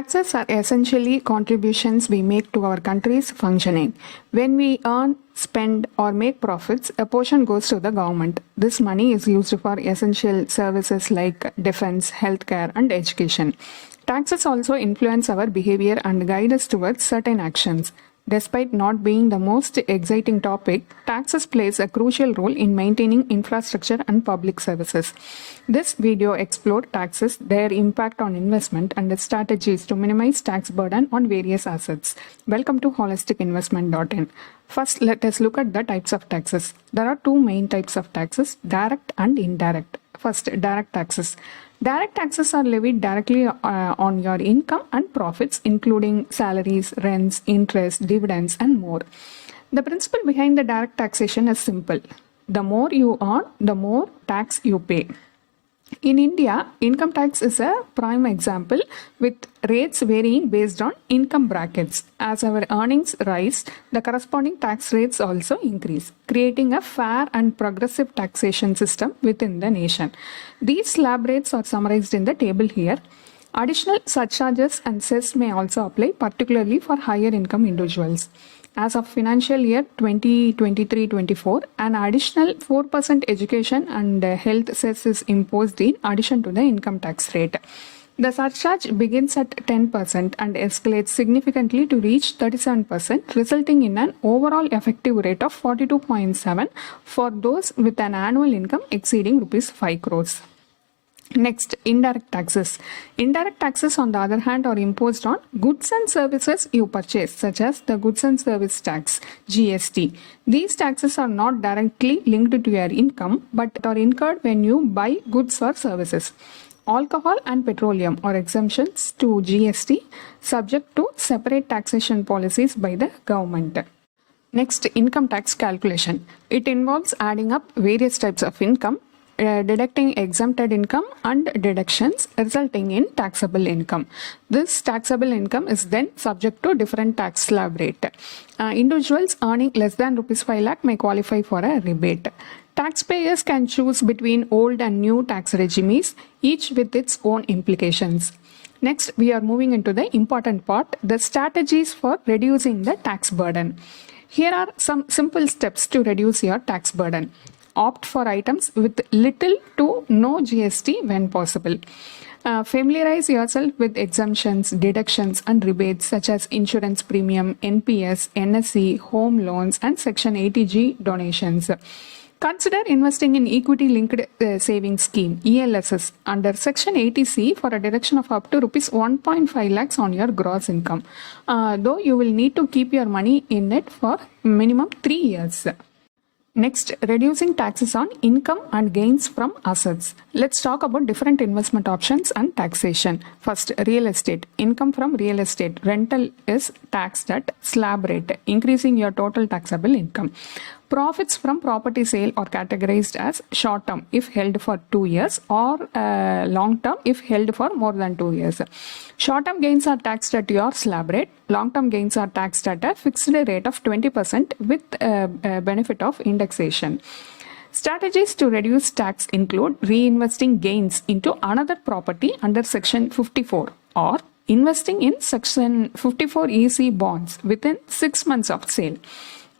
Taxes are essentially contributions we make to our country's functioning. When we earn, spend, or make profits, a portion goes to the government. This money is used for essential services like defense, healthcare, and education. Taxes also influence our behavior and guide us towards certain actions. Despite not being the most exciting topic, taxes plays a crucial role in maintaining infrastructure and public services. This video explored taxes, their impact on investment, and the strategies to minimize tax burden on various assets. Welcome to holisticinvestment.in. First, let us look at the types of taxes. There are two main types of taxes, direct and indirect. First, direct taxes. Direct taxes are levied directly on your income and profits, including salaries, rents, interest, dividends, and more. The principle behind the direct taxation is simple. The more you earn, the more tax you pay. In India, income tax is a prime example, with rates varying based on income brackets. As our earnings rise, the corresponding tax rates also increase, creating a fair and progressive taxation system within the nation. These slab rates are summarized in the table here. Additional surcharges and cess may also apply, particularly for higher income individuals. As of financial year 2023-24, an additional 4% education and health cess is imposed in addition to the income tax rate. The surcharge begins at 10% and escalates significantly to reach 37%, resulting in an overall effective rate of 42.7 for those with an annual income exceeding Rs 5 crores. Next, indirect taxes. Indirect taxes, on the other hand, are imposed on goods and services you purchase, such as the Goods and Service Tax, GST. These taxes are not directly linked to your income, but are incurred when you buy goods or services. Alcohol and petroleum are exemptions to GST, subject to separate taxation policies by the government. Next, income tax calculation. It involves adding up various types of income, deducting exempted income and deductions, resulting in taxable income. This taxable income is then subject to different tax slab rate. Individuals earning less than Rs 5 lakh may qualify for a rebate. Taxpayers can choose between old and new tax regimes, each with its own implications. Next, we are moving into the important part, the strategies for reducing the tax burden. Here are some simple steps to reduce your tax burden. Opt for items with little to no GST when possible. Familiarize yourself with exemptions, deductions, and rebates such as insurance premium, NPS, NSC, home loans, and Section 80G donations. Consider investing in equity-linked savings scheme, ELSS, under Section 80C for a deduction of up to Rs 1.5 lakhs on your gross income, though you will need to keep your money in it for minimum 3 years. Next, reducing taxes on income and gains from assets. Let's talk about different investment options and taxation. First, real estate. Income from real estate. Rental is taxed at slab rate, increasing your total taxable income. Profits from property sale are categorized as short term if held for 2 years or long term if held for more than 2 years. Short term gains are taxed at your slab rate. Long term gains are taxed at a fixed rate of 20% with benefit of indexation. Strategies to reduce tax include reinvesting gains into another property under Section 54 or investing in Section 54 EC bonds within 6 months of sale.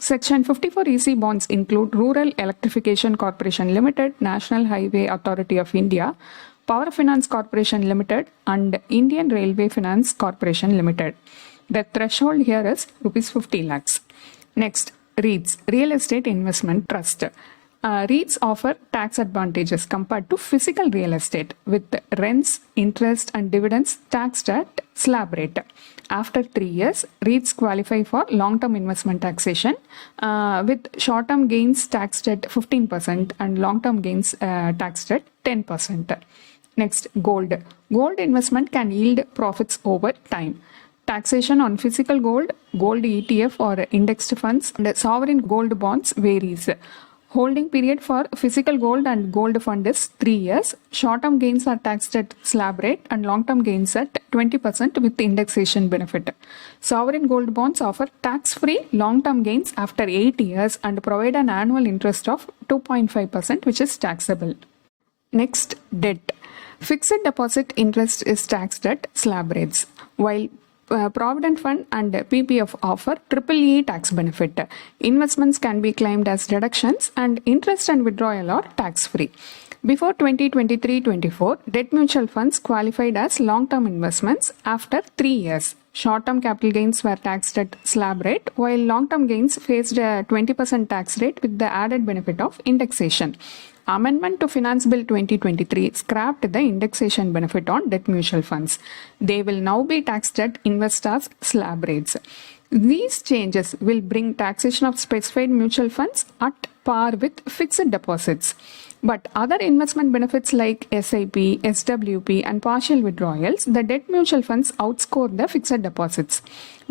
Section 54 EC bonds include Rural Electrification Corporation Limited, National Highway Authority of India, Power Finance Corporation Limited, and Indian Railway Finance Corporation Limited. The threshold here is Rs 50 lakhs. Next, REITs, Real Estate Investment Trust. REITs offer tax advantages compared to physical real estate, with rents, interest, and dividends taxed at slab rate. After 3 years, REITs qualify for long-term investment taxation, with short-term gains taxed at 15% and long-term gains taxed at 10%. Next, gold. Gold investment can yield profits over time. Taxation on physical gold, gold ETF or indexed funds, and sovereign gold bonds varies. Holding period for physical gold and gold fund is 3 years. Short-term gains are taxed at slab rate and long-term gains at 20% with indexation benefit. Sovereign gold bonds offer tax-free long-term gains after 8 years and provide an annual interest of 2.5%, which is taxable. Next, debt. Fixed deposit interest is taxed at slab rates, while Provident Fund and PPF offer triple E tax benefit. Investments can be claimed as deductions and interest and withdrawal are tax-free. Before 2023-24, debt mutual funds qualified as long-term investments after 3 years. Short-term capital gains were taxed at slab rate, while long-term gains faced a 20% tax rate with the added benefit of indexation. Amendment to Finance Bill 2023 scrapped the indexation benefit on debt mutual funds. They will now be taxed at investors' slab rates. These changes will bring taxation of specified mutual funds at par with fixed deposits. But other investment benefits like SIP, SWP, and partial withdrawals, the debt mutual funds outscore the fixed deposits.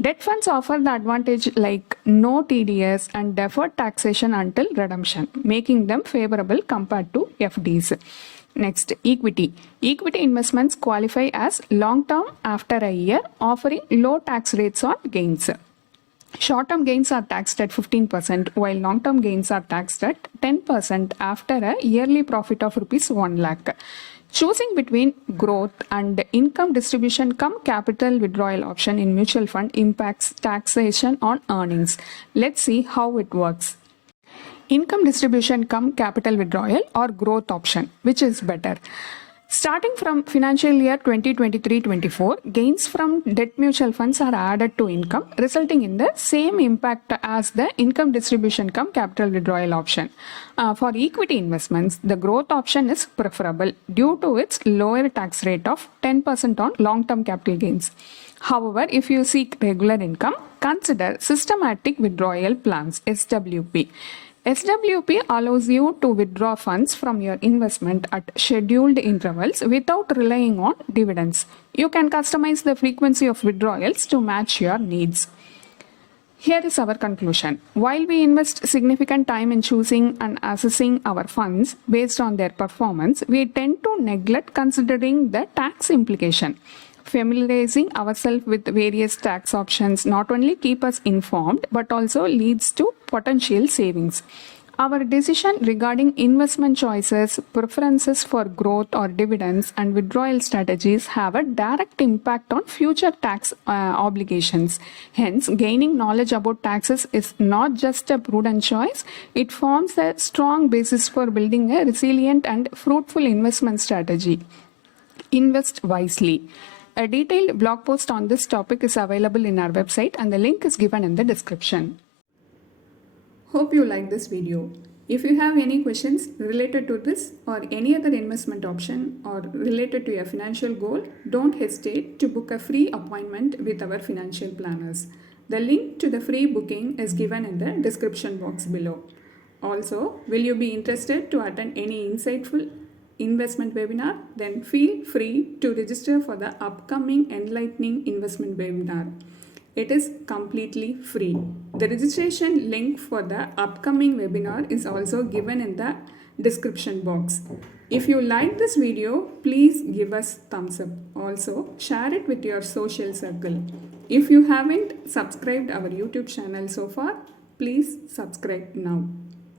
Debt funds offer the advantage like no TDS and deferred taxation until redemption, making them favorable compared to FDs. Next, equity. Equity investments qualify as long-term after a year, offering low tax rates on gains. Short-term gains are taxed at 15%, while long-term gains are taxed at 10% after a yearly profit of rupees 1 lakh. Choosing between growth and income distribution cum capital withdrawal option in mutual fund impacts taxation on earnings. Let's see how it works. Income distribution cum capital withdrawal or growth option, which is better? Starting from financial year 2023-24, gains from debt mutual funds are added to income, resulting in the same impact as the income distribution cum capital withdrawal option. For equity investments, the growth option is preferable due to its lower tax rate of 10% on long-term capital gains. However, if you seek regular income, consider systematic withdrawal plans, SWP. SWP allows you to withdraw funds from your investment at scheduled intervals without relying on dividends. You can customize the frequency of withdrawals to match your needs. Here is our conclusion. While we invest significant time in choosing and assessing our funds based on their performance, we tend to neglect considering the tax implication. Familiarizing ourselves with various tax options not only keep us informed but also leads to potential savings. Our decision regarding investment choices, preferences for growth or dividends, and withdrawal strategies have a direct impact on future tax obligations. Hence, gaining knowledge about taxes is not just a prudent choice, it forms a strong basis for building a resilient and fruitful investment strategy. Invest wisely. A detailed blog post on this topic is available in our website and the link is given in the description. Hope you like this video. If you have any questions related to this or any other investment option or related to your financial goal, don't hesitate to book a free appointment with our financial planners. The link to the free booking is given in the description box below. Also, will you be interested to attend any insightful investment webinar? Then feel free to register for the upcoming enlightening investment webinar. It is completely free. The registration link for the upcoming webinar is also given in the description box. If you like this video, please give us thumbs up. Also, share it with your social circle. If you haven't subscribed our YouTube channel so far, please subscribe now.